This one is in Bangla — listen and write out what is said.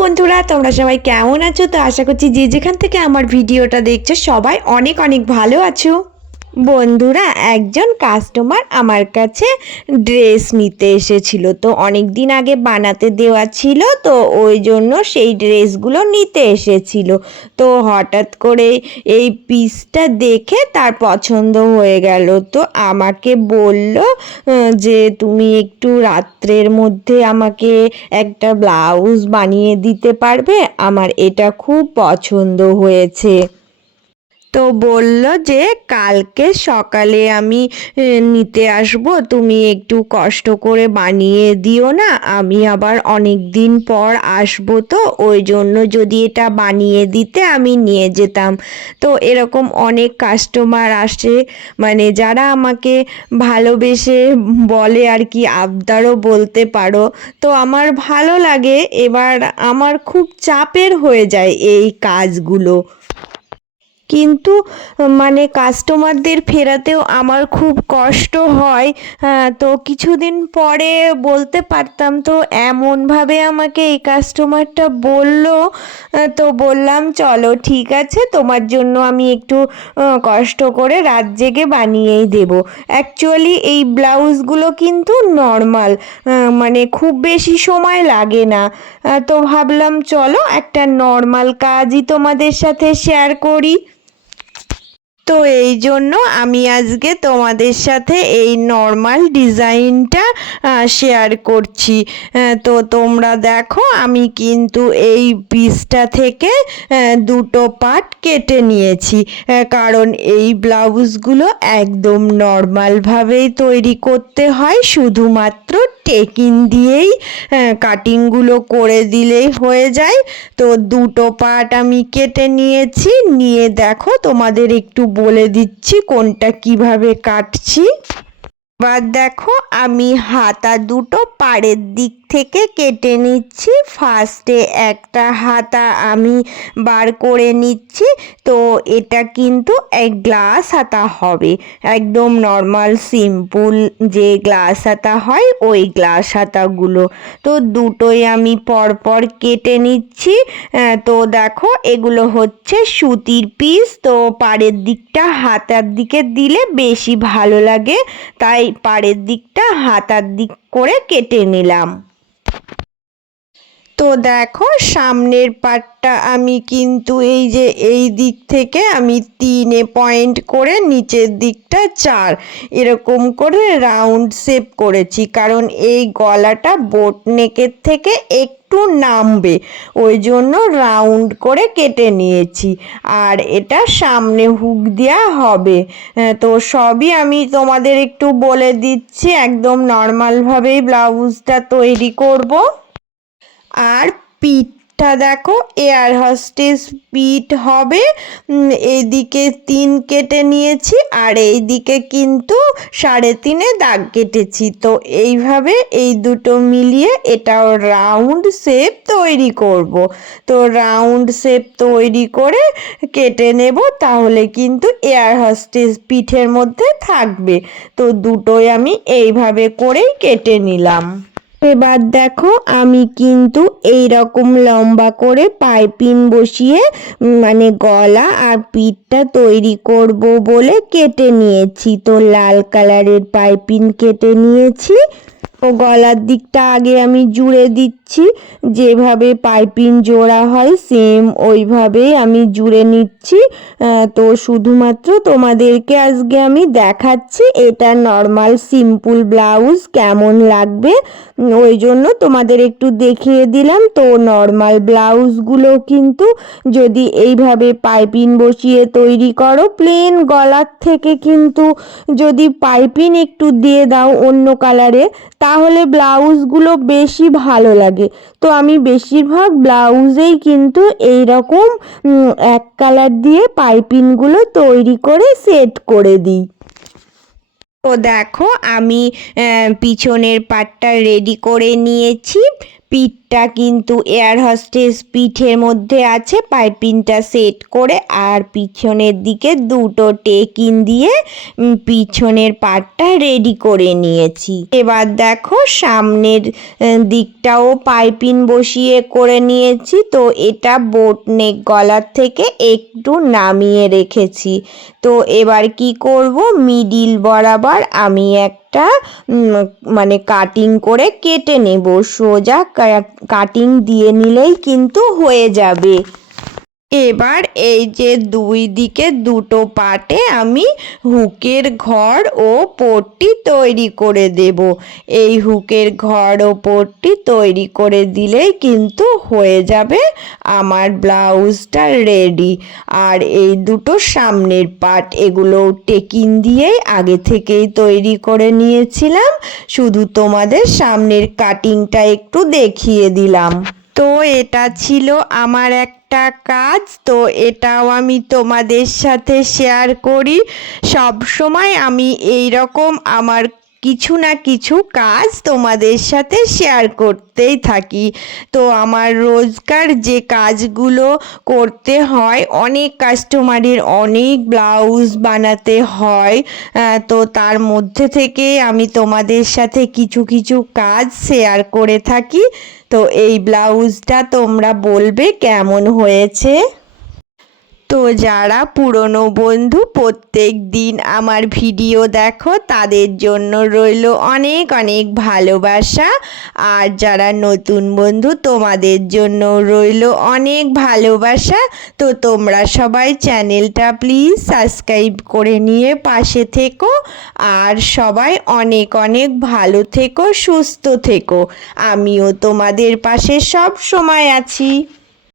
বন্ধুরা, তোমরা সবাই কেমন আছো? তো আশা করছি যে যেখান থেকে আমার ভিডিওটা দেখছো সবাই অনেক অনেক ভালো আছো। বন্ধুরা, একজন কাস্টমার আমার কাছে ড্রেস নিতে এসেছিল। তো অনেক দিন আগে বানাতে দেওয়া ছিল, তো ওই জন্য সেই ড্রেসগুলো নিতে এসেছিল। তো হঠাৎ করে এই পিসটা দেখে তার পছন্দ হয়ে গেল। তো আমাকে বলল যে তুমি একটু রাত্রের মধ্যে আমাকে একটা ব্লাউজ বানিয়ে দিতে পারবে? আমার এটা খুব পছন্দ হয়েছে। তো বলল যে কালকে সকালে আমি নিতে আসব, তুমি একটু কষ্ট করে বানিয়ে দিও না, আমি আবার অনেক দিন পর আসব, তো ওই জন্য যদি এটা বানিয়ে দিতে আমি নিয়ে যেতাম। তো এরকম অনেক কাস্টমার আসে, মানে যারা আমাকে ভালোবেসে বলে আর কি, আবদারও বলতে পারো। তো আমার ভালো লাগে, এবার আমার খুব চাপের হয়ে যায় এই কাজগুলো, কিন্তু মানে কাস্টমারদের ফেরাতেও আমার খুব কষ্ট হয়। তো কিছুদিন পরে বলতে পারতাম, তো এমনভাবে আমাকে এই কাস্টমারটা বলল। তো বললাম চলো ঠিক আছে, তোমার জন্য আমি একটু কষ্ট করে রাত জেগে বানিয়েই দেব। অ্যাকচুয়ালি এই ব্লাউজগুলো কিন্তু নর্মাল, মানে খুব বেশি সময় লাগে না। তো ভাবলাম চলো একটা নর্মাল কাজই তোমাদের সাথে শেয়ার করি। তো এই জন্য আমি আজকে তোমাদের সাথে এই নর্মাল ডিজাইনটা শেয়ার করছি। তো তোমরা দেখো, আমি কিন্তু এই পিসটা থেকে দুটো পার্ট কেটে নিয়েছি, কারণ এই ব্লাউজগুলো একদম নর্মালভাবেই তৈরি করতে হয়, শুধুমাত্র টেকিং দিয়েই কাটিংগুলো করে দিলেই হয়ে যায়। তো দুটো পার্ট আমি কেটে নিয়েছি, নিয়ে দেখো তোমাদের একটু বলে দিচ্ছি কোনটা কিভাবে কাটছি। এবার দেখো, আমি হাতা দুটো পাড়ের দিক থেকে কেটে নিচ্ছি। ফার্স্টে একটা হাতা আমি বার করে নিচ্ছি। তো এটা কিন্তু এক গ্লাস হাতা হবে, একদম নর্মাল সিম্পল যে গ্লাস হাতা হয় ওই গ্লাস হাতাগুলো। তো দুটোই আমি পরপর কেটে নিচ্ছি। তো দেখো, এগুলো হচ্ছে সুতির পিস, তো পাড়ের দিকটা হাতার দিকে দিলে বেশি ভালো লাগে, তাই পাড়ের দিকটা হাতার দিক করে কেটে নিলাম। তো দেখো, সামনের পার্টটা আমি কিন্তু এই যে এই দিক থেকে আমি 3 পয়েন্ট করে, নিচের দিকটা 4 এরকম করে রাউন্ড শেপ করেছি, কারণ এই গলাটা বোট নেকের থেকে একটু নামবে, ওই জন্য রাউন্ড করে কেটে নিয়েছি। আর এটা সামনে হুক দেওয়া হবে। তো সবই আমি তোমাদের একটু বলে দিচ্ছি, একদম নর্মালভাবেই ব্লাউজটা তৈরি করব। আর পিঠটা দেখো, এয়ার হস্টেস পিঠ হবে। এইদিকে 3 কেটে নিয়েছি, আর এইদিকে কিন্তু 3.5 দাগ কেটেছি। তো এইভাবে এই দুটো মিলিয়ে এটাও রাউন্ড শেপ তৈরি করব। তো রাউন্ড শেপ তৈরি করে কেটে নেব, তাহলে কিন্তু এয়ার হস্টেস পিঠের মধ্যে থাকবে। তো দুটোই আমি এইভাবে করেই কেটে নিলাম। এবার দেখো, আমি কিন্তু এই রকম লম্বা করে পাইপিং বসিয়ে মানে গলা আর পিঠটা তৈরি করব বলে কেটে নিয়েছি। তো লাল কালারের পাইপিং কেটে নিয়েছি। ও গলার দিকটা আগে আমি জুড়ে দিচ্ছি, যেভাবে পাইপিং জোড়া হয় সেম ওইভাবেই আমি জুড়ে নিচ্ছি। তো শুধুমাত্র তোমাদেরকে আজকে আমি দেখাচ্ছি এটা নর্মাল সিম্পল ব্লাউজ কেমন লাগবে, ওই জন্য তোমাদের একটু দেখিয়ে দিলাম। তো নর্মাল ব্লাউজগুলো কিন্তু যদি এইভাবে পাইপিং বসিয়ে তৈরি করো প্লেন গলার থেকে, কিন্তু যদি পাইপিং একটু দিয়ে দাও অন্য কালারে, তাহলে ব্লাউজগুলো বেশি ভালো লাগে। তো আমি বেশিরভাগ ব্লাউজেই কিন্তু এই রকম এক কালার দিয়ে পাইপিংগুলো তৈরি করে সেট করে দিই। তো দেখো, আমি পিছনের পার্টটা রেডি করে নিয়েছি। পিঠটা কিন্তু এয়ার হোস্টেস পিঠের মধ্যে আছে, পাইপিংটা সেট করে আর পিছনের দিকে দুটো টেকিন দিয়ে পিছনের পার্টটা রেডি করে নিয়েছি। এবার দেখো সামনের দিকটাও পাইপিং বসিয়ে করে নিয়েছি। তো এটা বোট নেক গলার থেকে একটু নামিয়ে রেখেছি। তো এবার কি করব, মিডিল বরাবর আমি একটা মানে কাটিং করে কেটে নেব। সোজা কাটিং দিয়ে নিলেই কিন্তু হয়ে যাবে। এবার এই যে দুই দিকে দুটো পার্টে আমি হুকের ঘর ও পট্টি তৈরি করে দেব। এই হুকের ঘর ও পট্টি তৈরি করে দিলেই কিন্তু হয়ে যাবে আমার ব্লাউজটা রেডি। আর এই দুটো সামনের পার্ট এগুলো টেকিং দিয়েই আগে থেকেই তৈরি করে নিয়েছিলাম, শুধু তোমাদের সামনের কাটিংটা একটু দেখিয়ে দিলাম। তো এটা ছিল আমার একটা কাজ, তো এটাও আমি তোমাদের সাথে শেয়ার করি। সব সময় আমি এই রকম আমার কিছু না কিছু কাজ তোমাদের সাথে শেয়ার করতেই থাকি। তো আমার রোজকার যে কাজগুলো করতে হয়, অনেক কাস্টমারের অনেক ব্লাউজ বানাতে হয়, তো তার মধ্যে থেকে আমি তোমাদের সাথে কিছু কিছু কাজ শেয়ার করে থাকি। তো এই ব্লাউজটা তোমরা বলবে কেমন হয়েছে। তো যারা পুরনো বন্ধু প্রত্যেক দিন আমার ভিডিও দেখো, তাদের জন্য রইল অনেক অনেক ভালোবাসা। আর যারা নতুন বন্ধু, তোমাদের জন্য রইল অনেক ভালোবাসা। তো তোমরা সবাই চ্যানেলটা প্লিজ সাবস্ক্রাইব করে নিয়ে পাশে থেকো। আর সবাই অনেক অনেক ভালো থেকো, সুস্থ থেকো। আমিও তোমাদের পাশে সব সময় আছি।